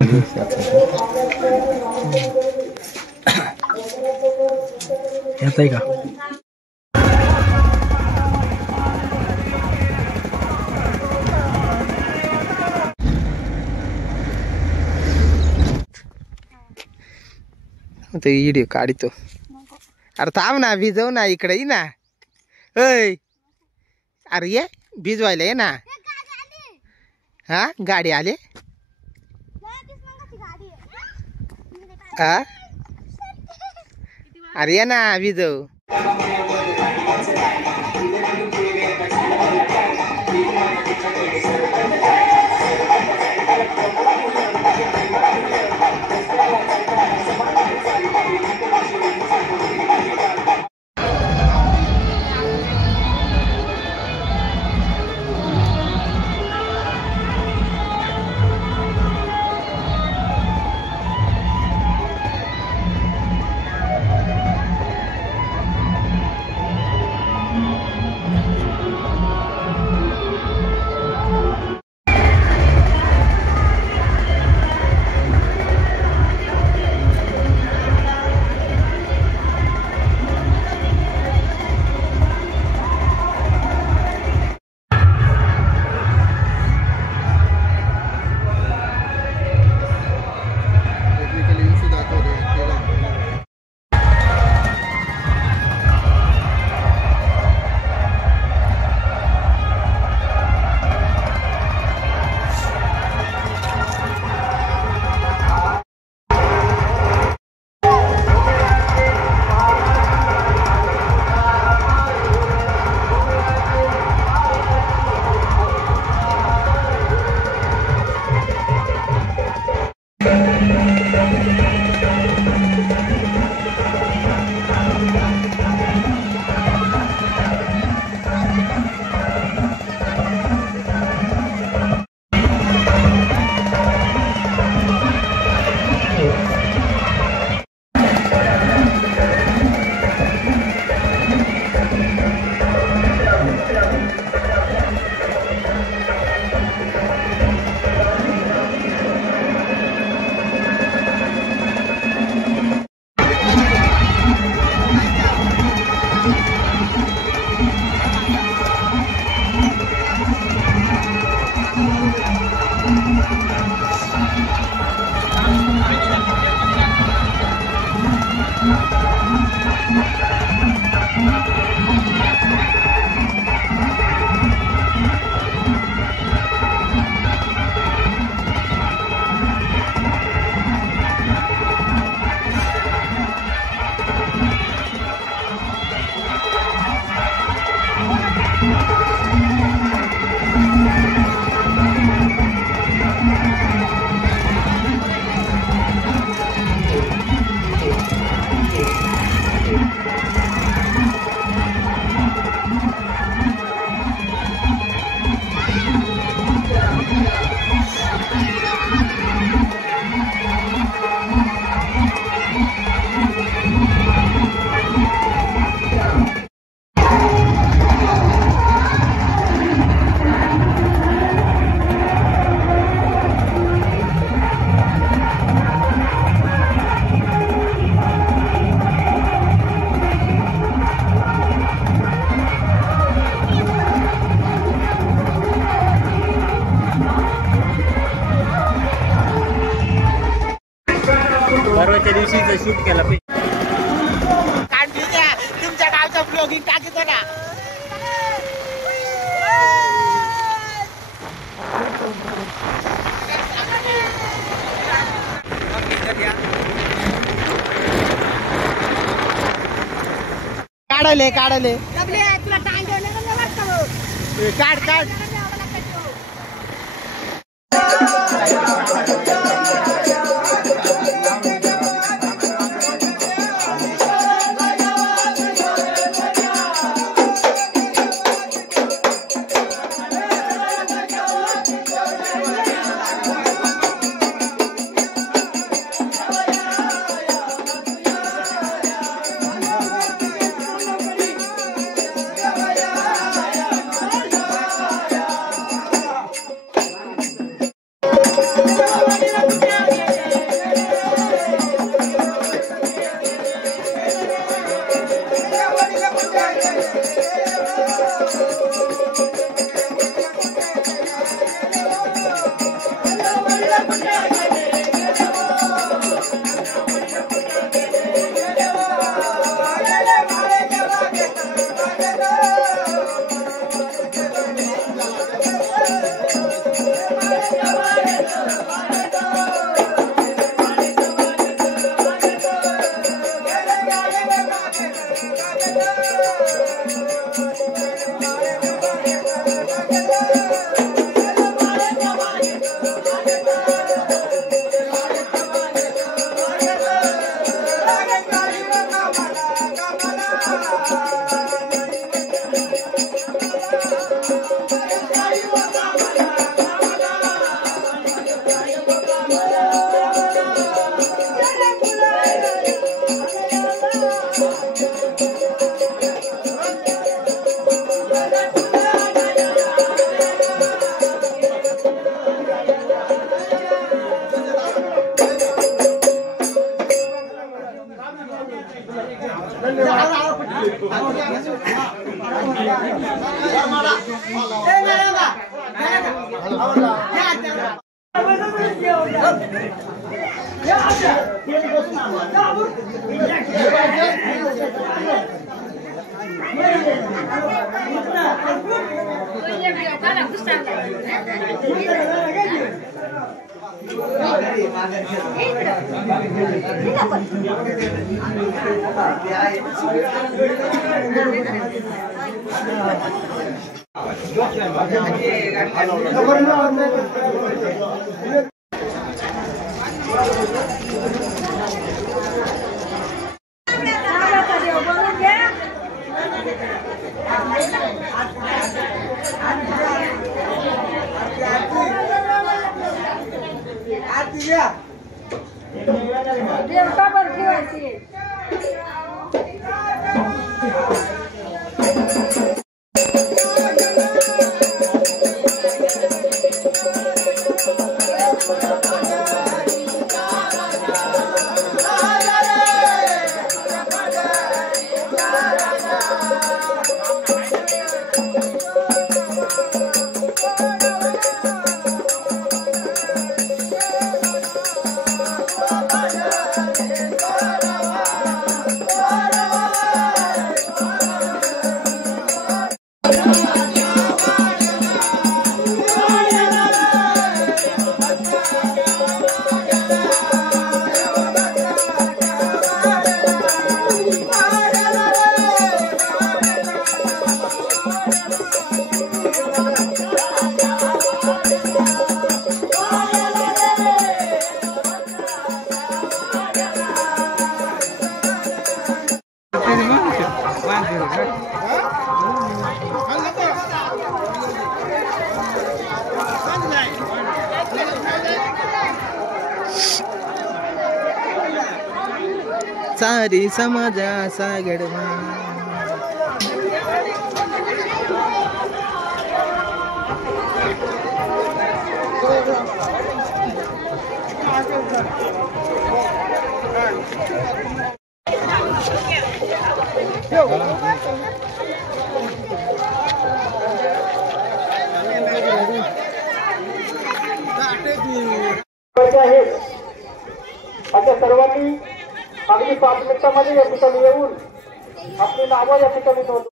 येत आहे का? ते व्हिडिओ काढतो. अरे थांब ना, भिजव ना, इकडे ये ना. ऐ अरे ये भिजवायला ये ना. हा गाडी आले. हा अरे ये ना भिजव. परवाच्या दिवशीचा शूट केला पाहिजे. तुमच्या गावचा ब्लॉगिंग टाकतो ना. काढले काढले काढ काढ. सारी समाजाचा गडवा आता सर्वांनी अगदी 5 मिनिटांमध्ये या ठिकाणी येऊन आपली नावं या ठिकाणी नोंद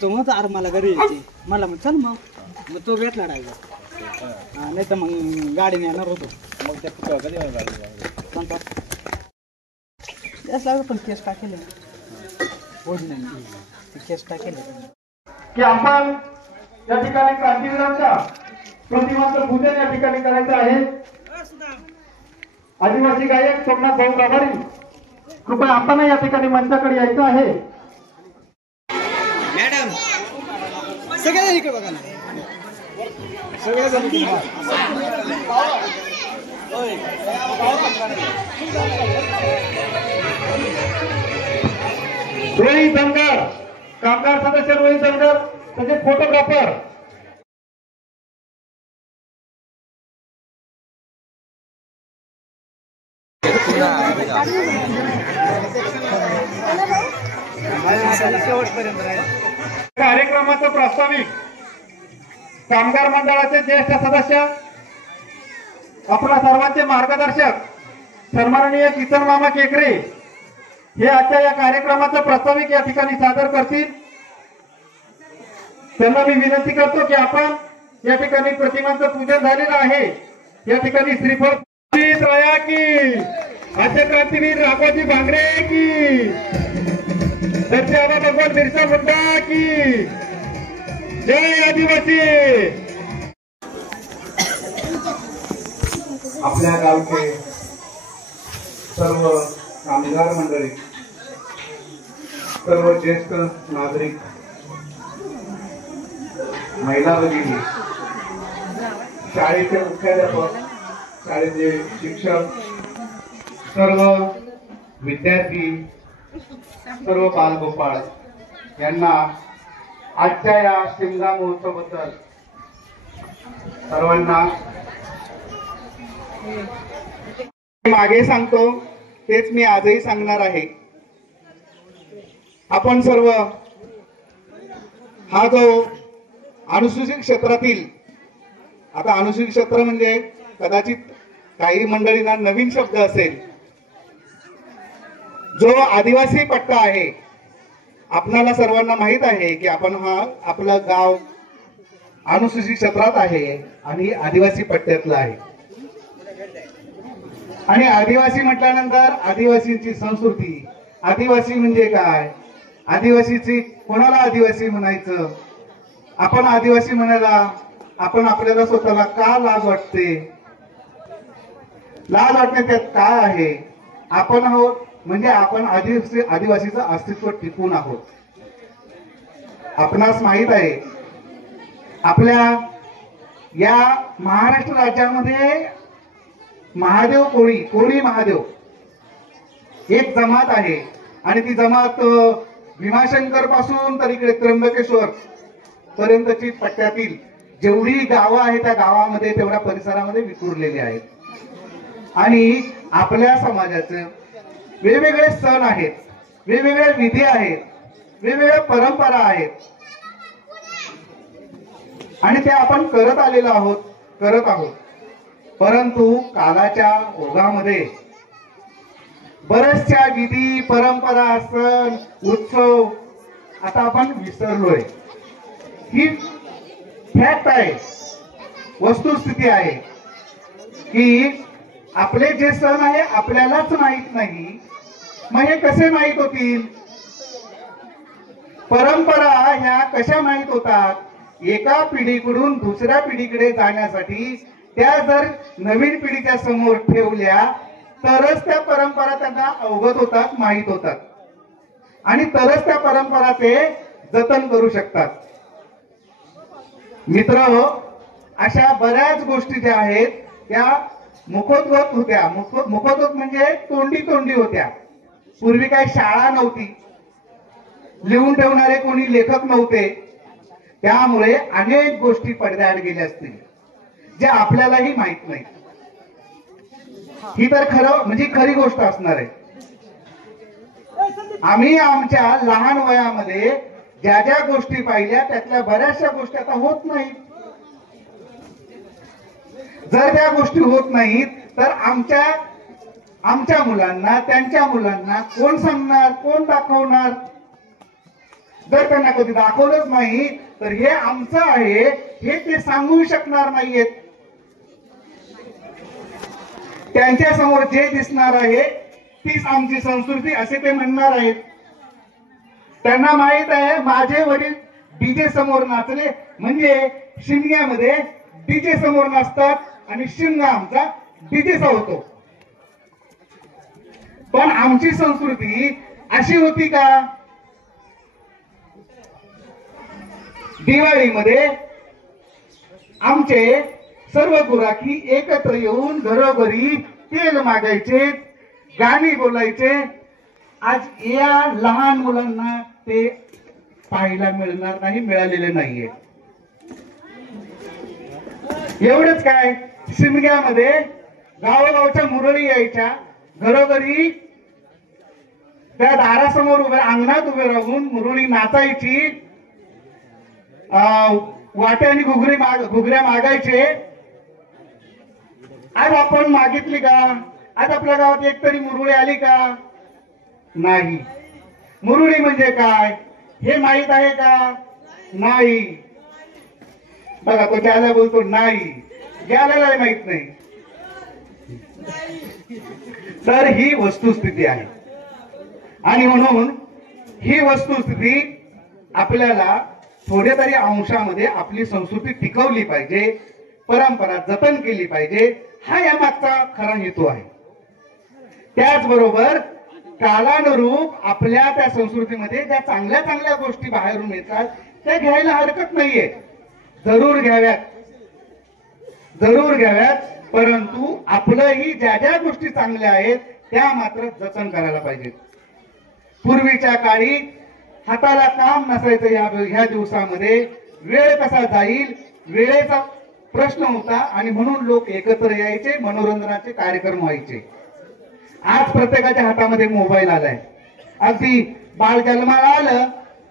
तो मग आर मला घरी यायची मला मग चल मग तो भेटला डायरेक्ट नाही तर मग गाडीने येणार होतो मग त्या कुठं कधी गाडी लागलं पण केस टाकेले होत नाही केस टाकेले की आपण या ठिकाणी क्रांतीवीरांच्या प्रतिमांचं पूजन या ठिकाणी करायचं आहे। आदिवासी गायक सोमनाथ भाऊ गाभारी कृपया आपण या ठिकाणी मंचाकडे यायचं आहे। मॅडम सगळे इकडे बघा ना रोहित धनगर कामगार सदस्य रोहित धनगर त्याचे फोटोग्राफर कार्यक्रमाचं प्रास्ताविक कामगार मंडळाचे ज्येष्ठ सदस्य आपल्या सर्वांचे मार्गदर्शक सन्माननीय किसन मामा केकरे हे आजच्या या कार्यक्रमाचं प्रास्ताविक या ठिकाणी सादर करतील। त्यांना मी विनंती करतो की आपण या ठिकाणी प्रतिमांचं पूजन झालेलं आहे। या ठिकाणी श्रीफळ राया की आद्य क्रांतीवीर राघोजी भांगरे की धरती आबा भगवान बिरसा मुंडा की जय आदिवासी। आपल्या गावचे सर्व कामगार मंडळी सर्व ज्येष्ठ नागरिक महिला भगिनी शाळेचे मुख्याध्यापक शाळेचे शिक्षक सर्व विद्यार्थी सर्व बालगोपाळ यांना आजच्या या शिमगा महोत्सवाबद्दल सर्वांना मागे सांगतो तेच मी आजही सांगणार आहे. आपण सर्व हा जो अनुसूचित क्षेत्रातील, आता अनुसूचित क्षेत्र म्हणजे कदाचित काही मंडळींना नवीन शब्द असेल, जो आदिवासी पट्टा आहे. आपणाला सर्वांना माहित आहे की आपण आपलं गाव अनुसूचित क्षेत्रात आहे आणि आदिवासी पट्ट्यातलं आहे. आणि आदिवासी म्हटल्यानंतर आदिवासींची संस्कृती, आदिवासी म्हणजे काय, आदिवासीची कोणाला आदिवासी म्हणायचं, आपण आदिवासी म्हणायला आपण आपल्याला स्वतःला का लाज वाटते, लाज वाटणे त्यात काय आहे. आपण आहोत म्हणजे आपण आदिवासीचं अस्तित्व टिकून आहोत. आपणास माहित आहे आपल्या या महाराष्ट्र राज्यामध्ये महादेव कोळी महादेव एक जमात आहे. आणि ती जमात भीमाशंकर पासून तर इकडे त्र्यंबकेश्वर पर्यंतची पट्ट्यातील जेवढी गावं आहेत त्या गावामध्ये तेवढ्या परिसरामध्ये विखुरलेली आहेत. आणि आपल्या समाजाचे वेगवेगळे सण आहेत, वेगवेगळ्या विधी आहेत, वेगवेगळ्या परंपरा आहेत आणि ते आपण करत आहोत. परंतु कालाच्या ओघामध्ये बऱ्याचशा विधी परंपरा सण उत्सव आता आपण विसरलोय. ही फॅक्ट आहे, वस्तुस्थिती आहे की आपले जे सण आहे आपल्यालाच माहित नाही, मग हे कसे माहित होतील. परंपरा ह्या कशा माहित होतात, एका पिढीकडून दुसऱ्या पिढीकडे जाण्यासाठी त्या जर नवीन पिढीच्या समोर ठेवल्या तरच त्या परंपरा त्यांना अवगत होतात, माहित होतात आणि तरच त्या परंपरा ते जतन करू शकतात. मित्र, अशा बऱ्याच गोष्टी ज्या आहेत त्या मुखोद्गत होत्या. मुखोद्गत म्हणजे तोंडी होत्या. पूर्वी काही शाळा नव्हती, लिहून ठेवणारे कोणी लेखक नव्हते, त्यामुळे अनेक गोष्टी पडद्याआड गेल्या असतील जे आपल्यालाही माहित नाही. ही तर खरी गोष्ट असणार आहे. आम्ही आमच्या लहान वयामध्ये ज्या ज्या गोष्टी पाहिल्या त्यातल्या बऱ्याचशा गोष्टी आता होत नाहीत. जर त्या गोष्टी होत नाहीत तर आमच्या मुलांना, त्यांच्या मुलांना कोण सांगणार, कोण दाखवणार. जर त्यांना कधी दाखवलंच नाही तर हे आमचं आहे हे ते सांगू शकणार नाहीयेत. त्यांच्या समोर जे दिसणार आहे तीच आमची संस्कृती असे ते म्हणणार आहेत. त्यांना माहित आहे माझे वडील डीजे समोर नाचले म्हणजे शिमग्यामध्ये डीजे समोर नाचतात आणि शिमगा आमचा डीजेचा होतो. पण आमची संस्कृती अशी होती का. दिवाळीमध्ये आमचे सर्व गुराखी एकत्र येऊन घरोघरी तेल मागायचे, गाणी बोलायचे. आज या लहान मुलांना ते पाहायला मिळणार नाही, मिळालेले नाहीये. एवढंच काय, शिमग्यामध्ये गावोगावच्या मुरळी यायच्या, घरोघरी त्या दारासमोर अंगणात उभे राहून मुरळी नाचायची, वाटे आणि घुगऱ्या मागायचे. आज आपण मागितली का. आज आपल्या गावात एक तरी मुरळी आली का. नाही. मुरळी म्हणजे काय हे माहित आहे का. नाही. बघा तो ज्याला बोलतो नाही, ज्याला माहित नाही. तर ही वस्तुस्थिती आहे आणि म्हणून ही वस्तुस्थिती आपल्याला थोड्या तरी अंशामध्ये आपली संस्कृती टिकवली पाहिजे, परंपरा जतन केली पाहिजे, हा या मागचा खरा हेतू आहे. त्याचबरोबर कालानुरूप आपल्या त्या संस्कृतीमध्ये ज्या चांगल्या चांगल्या गोष्टी बाहेरून येतात त्या घ्यायला हरकत नाहीये. जरूर घ्याव्यात, परंतु आपलंही ज्या ज्या गोष्टी चांगल्या आहेत त्या मात्र जतन करायला पाहिजेत. पूर्वीच्या काळी हाताला काम नसायचं ह्या दिवसामध्ये, वेळ कसा जाईल वेळेचा प्रश्न होता आणि म्हणून लोक एकत्र यायचे, मनोरंजनाचे कार्यक्रम व्हायचे. आज प्रत्येकाच्या हातामध्ये मोबाईल आलाय. अगदी बाळ जन्माला आलं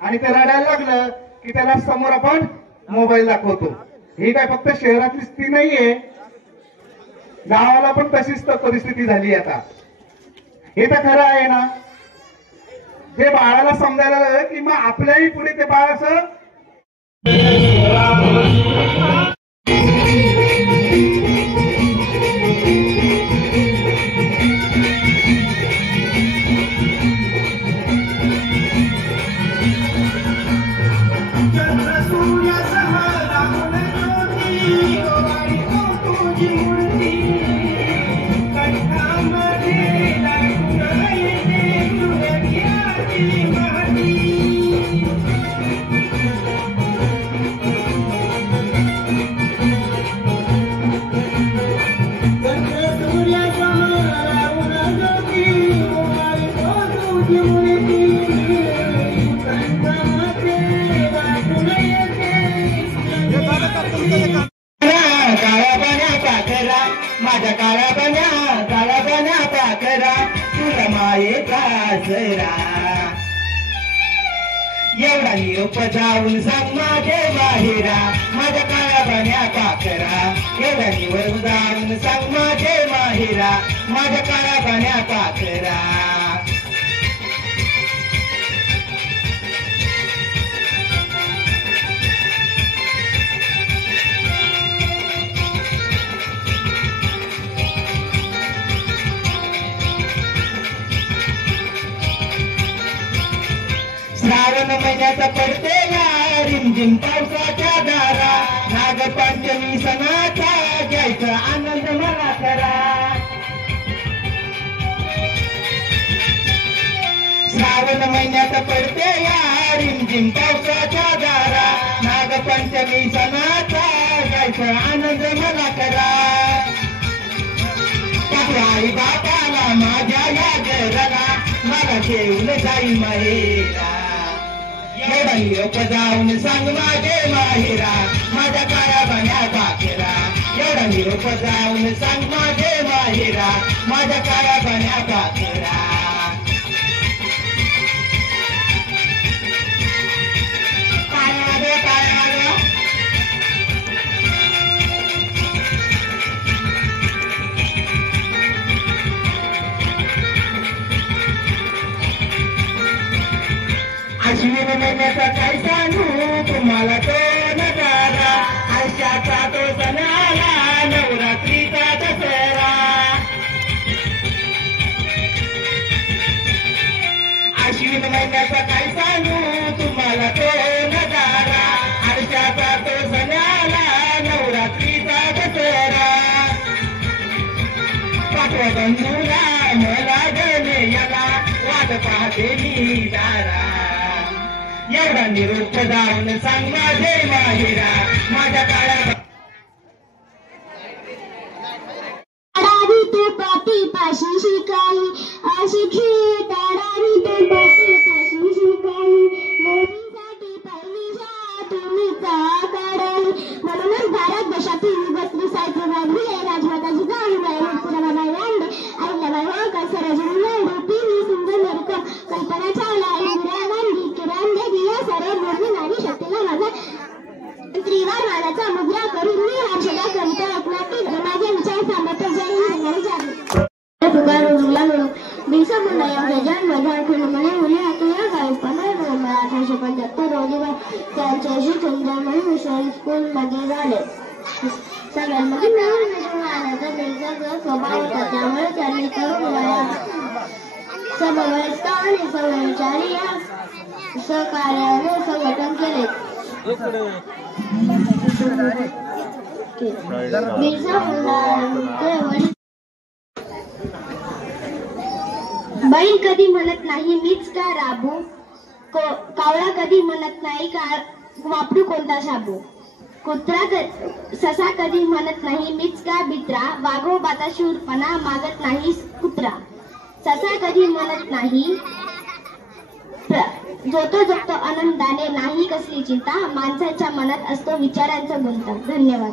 आणि ते रडायला लागलं की त्याला समोर आपण मोबाईल दाखवतो. ही काय फक्त शहरातली स्थिती नाहीये, गावाला पण तशीच तर परिस्थिती झाली आता. हे तर खरं आहे ना. जे बाळाला समजायला लागलं की मग आपल्याही पुढे ते बाळ असं माझ्या काळा बन्या पाखरा तुला मायेचा आसरा. एवढा निरोप जाऊन सांग माझे माहेरा, माझ्या काळा बन्या पाखरा. एवढा निरोप जाऊन सांग माझे माहेरा, माझ्या काळा बन्या पाखरा. श्रावण महिन्याचा पडते या रिमझिम पावसाच्या दारा, नागपंचमी सणाचा घ्यायचा आनंद मला करा. श्रावण महिन्याचा पडते या रिमझिम पावसाच्या दारा, नागपंचमी सणाचा घ्यायचा आनंद मला करा. आई बापाला माझ्या या घराला मला घेऊन जाईल माहेरा. एवढा निरोप जाऊन सांग माझे माहेरा, माझ्या काळा बन्या पाखरा. एवढा निरोप जाऊन सांग माझे माहेरा, माझ्या काळा बन्या पाखरा. अश्विन महिन्याचा काय सांगू तुम्हाला तो नजारा, आयुष्याचा तो सण आला नवरात्रीचा दसरा. अश्विन महिन्याचा काय सांगू तुम्हाला तो नजारा, आयुष्याचा तो सण आला नवरात्रीचा दसरा. पाठवा बंधूला मला गणे याला वाट पाहते मी दारा. एवढा निरोप जाऊन सांग माझे माहेरा, माझ्या काळा तू पापी पाशी शिकाई अशिक्षित ताडावी तू पापी पाशी शिकाई. मोदीसाठी पहिली तुम्ही का काढावी. म्हणूनच भारत देशातील विभक्ती साहित्य वाढविले. राजमाता जिजाऊबाई पुराबाई लांडे अहिल्याबाई होळकर सरोजिनी नायडू पी व्ही सिंधू नेरकर कल्पना चावला इंदिरा गांधी किरण बेदी या सर्व मोठी नारी शक्तीला माझा त्रिवार मानाचा मुद्रा करून मी हर्षदा कविता रत्नातील माझे विचार सांगतो. जय हिंद जय पुकारू मुलांनो बिरसा मुंडा यांचा जन्म झारखंडमध्ये उल्हास या गावी 15 नोव्हेंबर 1875 रोजी त्यांचे शिक्षण जर्मनी मिशन स्कूलमध्ये झाले. सगळ्यांमध्ये मिळून मिसळून राहण्याचा त्यांचा स्वभाव होता, त्यामुळे त्यांनी तरुण वयात समवयस्क आणि समविचारी या सहकार्याने संघटन केले. बिरसा मुंडाचे वडील बैल कधी म्हणत नाही मीच का राबू, कावळा कधी म्हणत नाही का वापरू कोणता शाबू, ससा कधी म्हणत नाही मीच का बित्रा, वाघोबाचा शूरपणा मागत नाही कुत्रा. ससा कधी म्हणत नाही जो तो जगतो आनंदाने, नाही कसली चिंता, माणसाच्या मनात असतो विचारांचा गुंता. धन्यवाद.